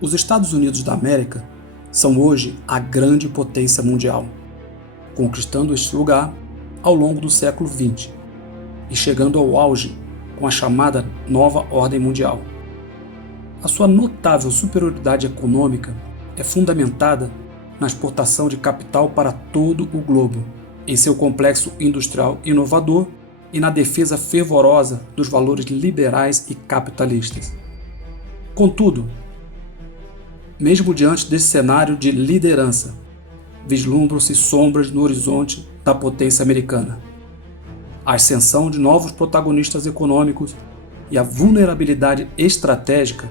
Os Estados Unidos da América são hoje a grande potência mundial, conquistando este lugar ao longo do século XX e chegando ao auge com a chamada Nova Ordem Mundial. A sua notável superioridade econômica é fundamentada na exportação de capital para todo o globo, em seu complexo industrial inovador e na defesa fervorosa dos valores liberais e capitalistas. Contudo, mesmo diante desse cenário de liderança, vislumbram-se sombras no horizonte da potência americana. A ascensão de novos protagonistas econômicos e a vulnerabilidade estratégica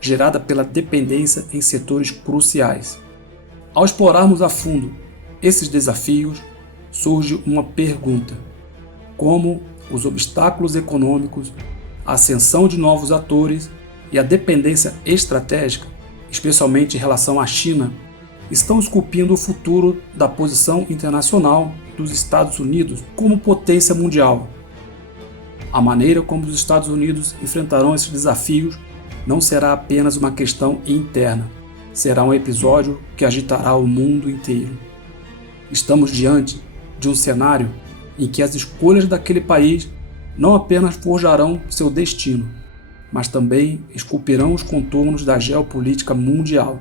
gerada pela dependência em setores cruciais. Ao explorarmos a fundo esses desafios, surge uma pergunta: como os obstáculos econômicos, a ascensão de novos atores e a dependência estratégica, especialmente em relação à China, estão esculpindo o futuro da posição internacional dos Estados Unidos como potência mundial. A maneira como os Estados Unidos enfrentarão esses desafios não será apenas uma questão interna, será um episódio que agitará o mundo inteiro. Estamos diante de um cenário em que as escolhas daquele país não apenas forjarão seu destino, mas também esculpirão os contornos da geopolítica mundial.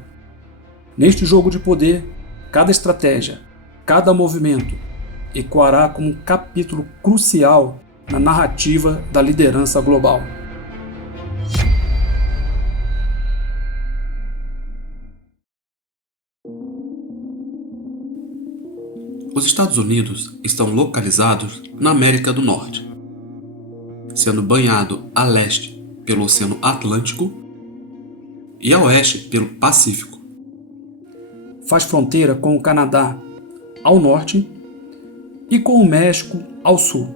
Neste jogo de poder, cada estratégia, cada movimento ecoará como um capítulo crucial na narrativa da liderança global. Os Estados Unidos estão localizados na América do Norte, sendo banhado a leste pelo Oceano Atlântico e a oeste pelo Pacífico. Faz fronteira com o Canadá ao norte e com o México ao sul.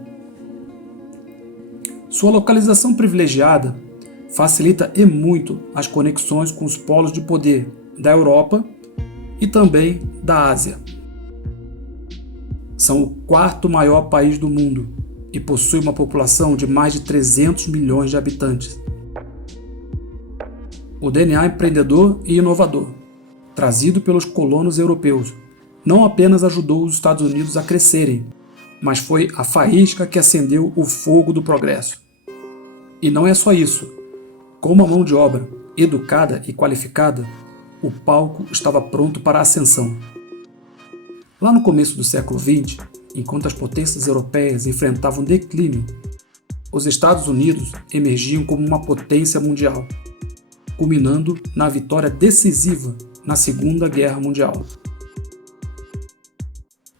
Sua localização privilegiada facilita e muito as conexões com os polos de poder da Europa e também da Ásia. São o quarto maior país do mundo e possui uma população de mais de 300 milhões de habitantes. O DNA empreendedor e inovador, trazido pelos colonos europeus, não apenas ajudou os Estados Unidos a crescerem, mas foi a faísca que acendeu o fogo do progresso. E não é só isso. Com uma mão de obra educada e qualificada, o palco estava pronto para a ascensão. Lá no começo do século XX, enquanto as potências europeias enfrentavam declínio, os Estados Unidos emergiam como uma potência mundial, culminando na vitória decisiva na Segunda Guerra Mundial.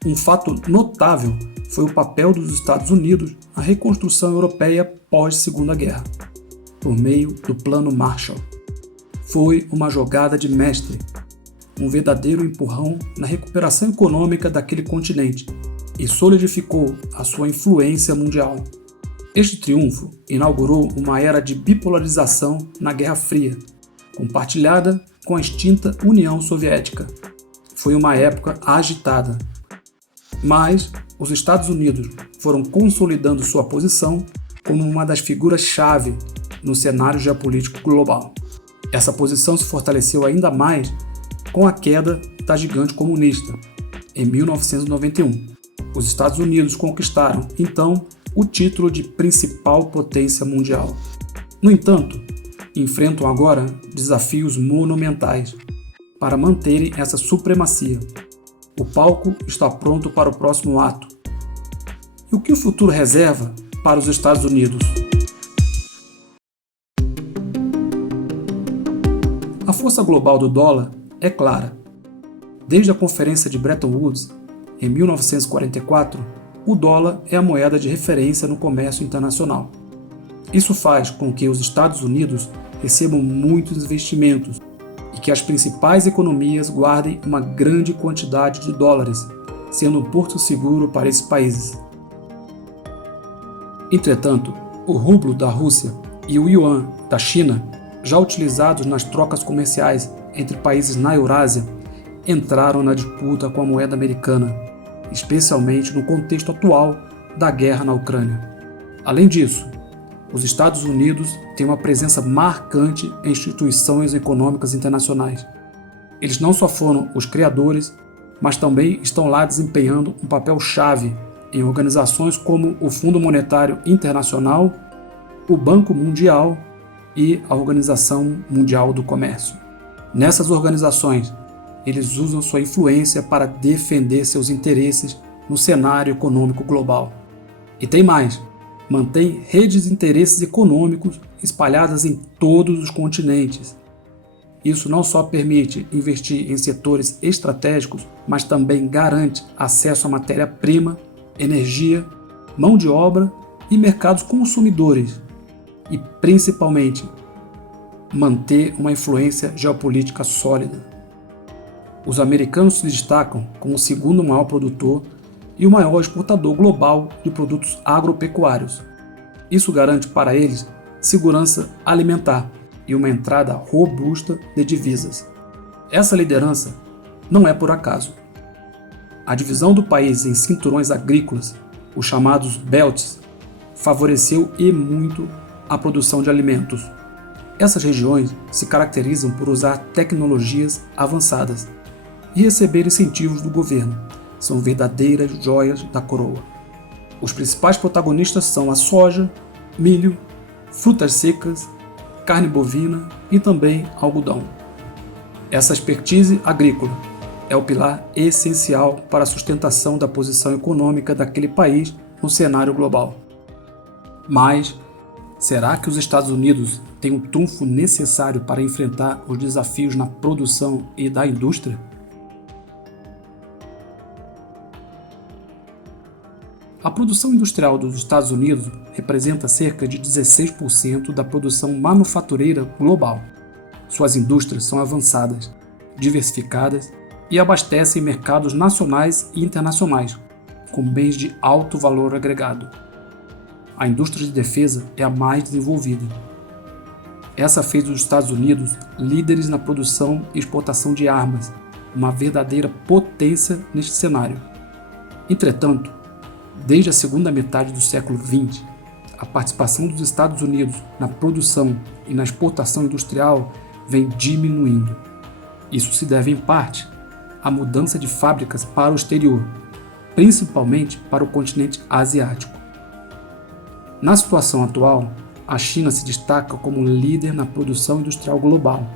Um fato notável foi o papel dos Estados Unidos na reconstrução europeia pós-Segunda Guerra, por meio do Plano Marshall. Foi uma jogada de mestre, um verdadeiro empurrão na recuperação econômica daquele continente e solidificou a sua influência mundial. Este triunfo inaugurou uma era de bipolarização na Guerra Fria, compartilhada com a extinta União Soviética. Foi uma época agitada, mas os Estados Unidos foram consolidando sua posição como uma das figuras-chave no cenário geopolítico global. Essa posição se fortaleceu ainda mais com a queda da gigante comunista, em 1991. Os Estados Unidos conquistaram, então, o título de principal potência mundial. No entanto, enfrentam agora desafios monumentais para manterem essa supremacia. O palco está pronto para o próximo ato. E o que o futuro reserva para os Estados Unidos? A força global do dólar é clara. Desde a Conferência de Bretton Woods, em 1944, o dólar é a moeda de referência no comércio internacional. Isso faz com que os Estados Unidos recebam muitos investimentos e que as principais economias guardem uma grande quantidade de dólares, sendo um porto seguro para esses países. Entretanto, o rublo da Rússia e o yuan da China, já utilizados nas trocas comerciais entre países na Eurásia, entraram na disputa com a moeda americana, especialmente no contexto atual da guerra na Ucrânia. Além disso, os Estados Unidos têm uma presença marcante em instituições econômicas internacionais. Eles não só foram os criadores, mas também estão lá desempenhando um papel-chave em organizações como o Fundo Monetário Internacional, o Banco Mundial e a Organização Mundial do Comércio. Nessas organizações, eles usam sua influência para defender seus interesses no cenário econômico global. E tem mais, mantém redes de interesses econômicos espalhadas em todos os continentes. Isso não só permite investir em setores estratégicos, mas também garante acesso à matéria-prima, energia, mão de obra e mercados consumidores. E, principalmente, manter uma influência geopolítica sólida. Os americanos se destacam como o segundo maior produtor e o maior exportador global de produtos agropecuários. Isso garante para eles segurança alimentar e uma entrada robusta de divisas. Essa liderança não é por acaso. A divisão do país em cinturões agrícolas, os chamados belts, favoreceu e muito a produção de alimentos. Essas regiões se caracterizam por usar tecnologias avançadas e receber incentivos do governo. São verdadeiras joias da coroa. Os principais protagonistas são a soja, milho, frutas secas, carne bovina e também algodão. Essa expertise agrícola é o pilar essencial para a sustentação da posição econômica daquele país no cenário global. Mas, será que os Estados Unidos têm o trunfo necessário para enfrentar os desafios na produção e da indústria? A produção industrial dos Estados Unidos representa cerca de 16% da produção manufatureira global. Suas indústrias são avançadas, diversificadas e abastecem mercados nacionais e internacionais, com bens de alto valor agregado. A indústria de defesa é a mais desenvolvida. Essa fez dos Estados Unidos líderes na produção e exportação de armas, uma verdadeira potência neste cenário. Entretanto, desde a segunda metade do século XX, a participação dos Estados Unidos na produção e na exportação industrial vem diminuindo. Isso se deve, em parte, à mudança de fábricas para o exterior, principalmente para o continente asiático. Na situação atual, a China se destaca como líder na produção industrial global,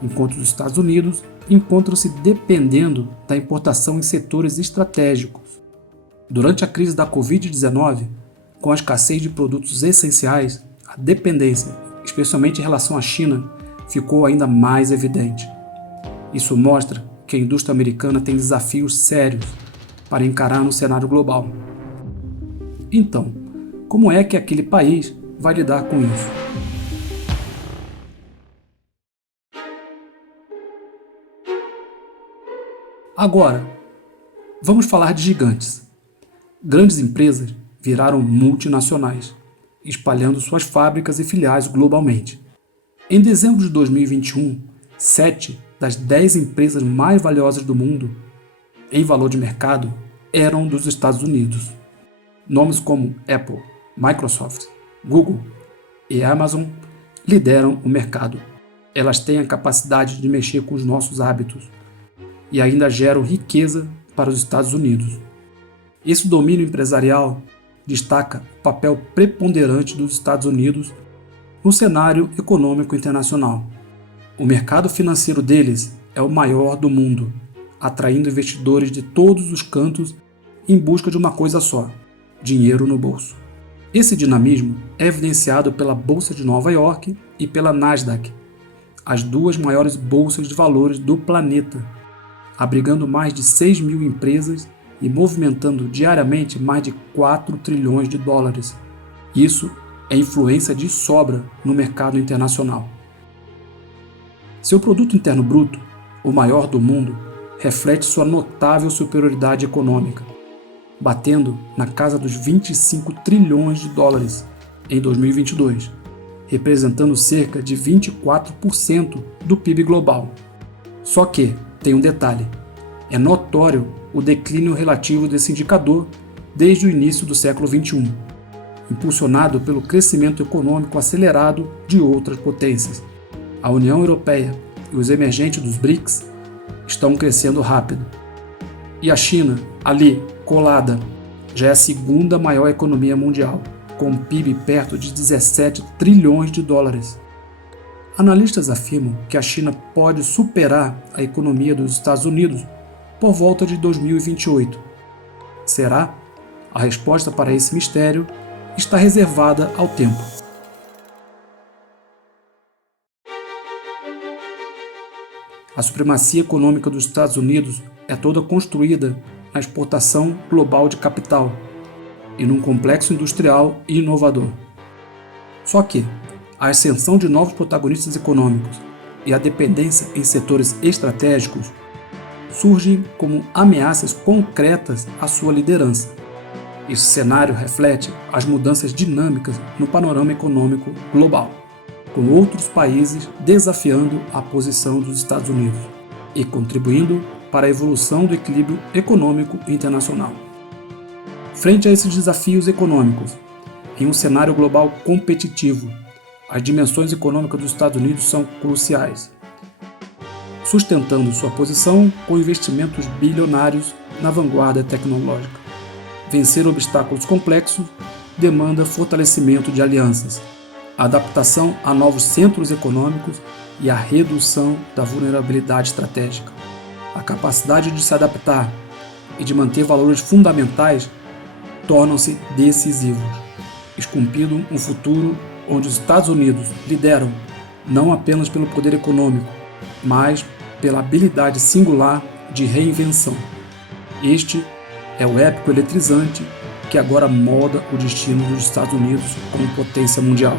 enquanto os Estados Unidos encontram-se dependendo da importação em setores estratégicos. Durante a crise da Covid-19, com a escassez de produtos essenciais, a dependência, especialmente em relação à China, ficou ainda mais evidente. Isso mostra que a indústria americana tem desafios sérios para encarar no cenário global. Então, como é que aquele país vai lidar com isso? Agora, vamos falar de gigantes. Grandes empresas viraram multinacionais, espalhando suas fábricas e filiais globalmente. Em dezembro de 2021, 7 das 10 empresas mais valiosas do mundo, em valor de mercado, eram dos Estados Unidos. Nomes como Apple, Microsoft, Google e Amazon lideram o mercado. Elas têm a capacidade de mexer com os nossos hábitos e ainda geram riqueza para os Estados Unidos. Esse domínio empresarial destaca o papel preponderante dos Estados Unidos no cenário econômico internacional. O mercado financeiro deles é o maior do mundo, atraindo investidores de todos os cantos em busca de uma coisa só: dinheiro no bolso. Esse dinamismo é evidenciado pela Bolsa de Nova York e pela Nasdaq, as duas maiores bolsas de valores do planeta, abrigando mais de 6 mil empresas e movimentando diariamente mais de 4 trilhões de dólares. Isso é influência de sobra no mercado internacional. Seu produto interno bruto, o maior do mundo, reflete sua notável superioridade econômica, batendo na casa dos 25 trilhões de dólares em 2022, representando cerca de 24% do PIB global. Só que tem um detalhe: é notório o declínio relativo desse indicador desde o início do século XXI. impulsionado pelo crescimento econômico acelerado de outras potências. A União Europeia e os emergentes dos BRICS estão crescendo rápido. E a China, ali, colada, já é a segunda maior economia mundial, com um PIB perto de 17 trilhões de dólares. Analistas afirmam que a China pode superar a economia dos Estados Unidos por volta de 2028. Será? A resposta para esse mistério está reservada ao tempo. A supremacia econômica dos Estados Unidos é toda construída na exportação global de capital e num complexo industrial e inovador. Só que a ascensão de novos protagonistas econômicos e a dependência em setores estratégicos surgem como ameaças concretas à sua liderança. Esse cenário reflete as mudanças dinâmicas no panorama econômico global, com outros países desafiando a posição dos Estados Unidos e contribuindo para a evolução do equilíbrio econômico internacional. Frente a esses desafios econômicos, em um cenário global competitivo, as dimensões econômicas dos Estados Unidos são cruciais, sustentando sua posição com investimentos bilionários na vanguarda tecnológica. Vencer obstáculos complexos demanda fortalecimento de alianças, adaptação a novos centros econômicos e a redução da vulnerabilidade estratégica. A capacidade de se adaptar e de manter valores fundamentais tornam-se decisivos, esculpindo um futuro onde os Estados Unidos lideram não apenas pelo poder econômico, mas pela habilidade singular de reinvenção. Este é o épico eletrizante que agora molda o destino dos Estados Unidos como potência mundial.